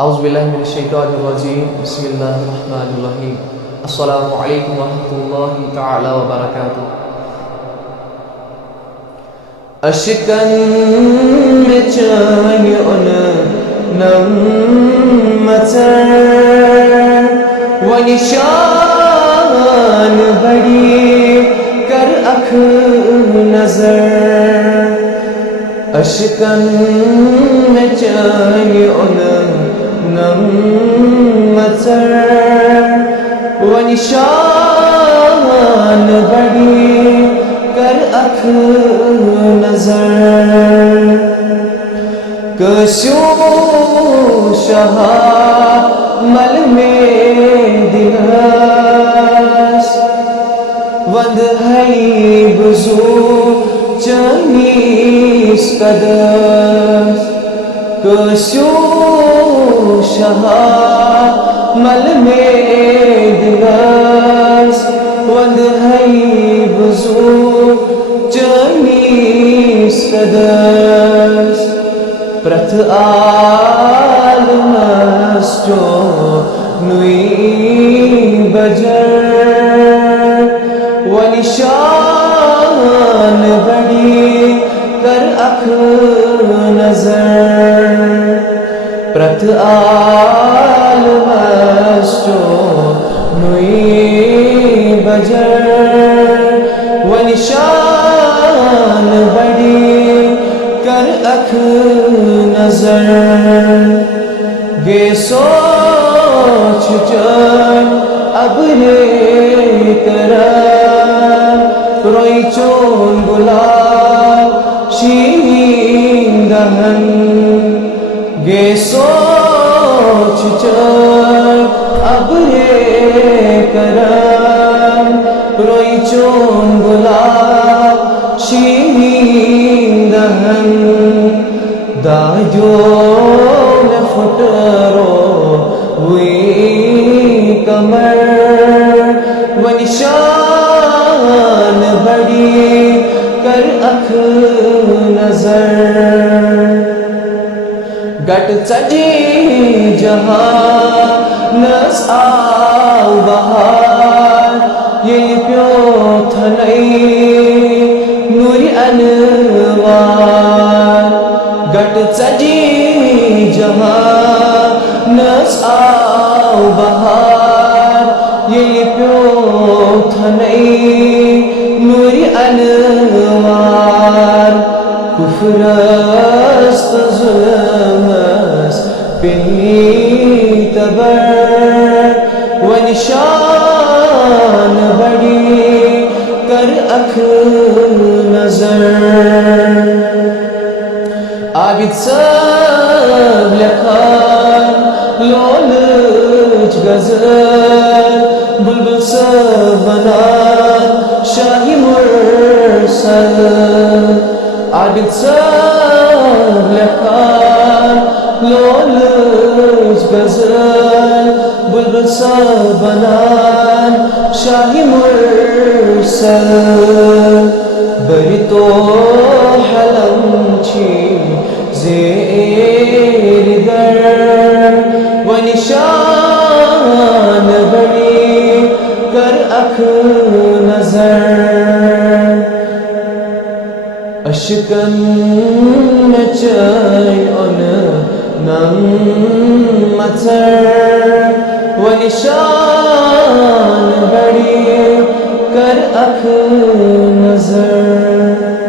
اعوذ باللہ من الشیطان الرجیم بسم اللہ الرحمن الرحیم السلام علیکم ورحمۃ اللہ تعالی وبرکاتہ۔ اشکن میں چاہیے ان نمتر و نشان بڑی کر اکھ نظر، اشکن میں چاہیے ان نمتر و نشان بڑی کر اکھ نظر، کسیوں شہا مل میں دلس وند ہے بزو چنیس قدس، کسیوں شہا مل میں دلس وند ہے بزو چنیس قدس، پرت عالمس جو نوی بجر و نشان بڑی کر اکھ نظر، پرت عالمس جو نوی بجر و نشان بڑی کر اکھ نظر، گے سوچ جن اب طرح روئی چون گلاب شیرین دہن، گے سوچ جن اب کرم روئی چون گلاب شیرین دہن، دایون فٹرو ہوئی کمر و نشان بڑی کر اکھ نظر، گٹ چجی جہاں نس آو بہار یہ پیو تھنئی نوری انوار، گٹ چجی جہاں نس آو بہار یہ پیو تھنئی نوری انوار، کفر است ظلمس پی تبر و نشان بڑی کر اکھ نظر، عابد صاحب لکھان لولج غزل، بلبل صاحب بنان شاہی مرسل، عابد صاحب لکھان لولج غزل، بلبل صاحب بنان شاہی مرسل، بری تو حلم چھی زیر در و نشان بڑی کر اکھ نظر، اشکن میں چاہیے ان نمتر و نشان بڑی کر اکھ نظر۔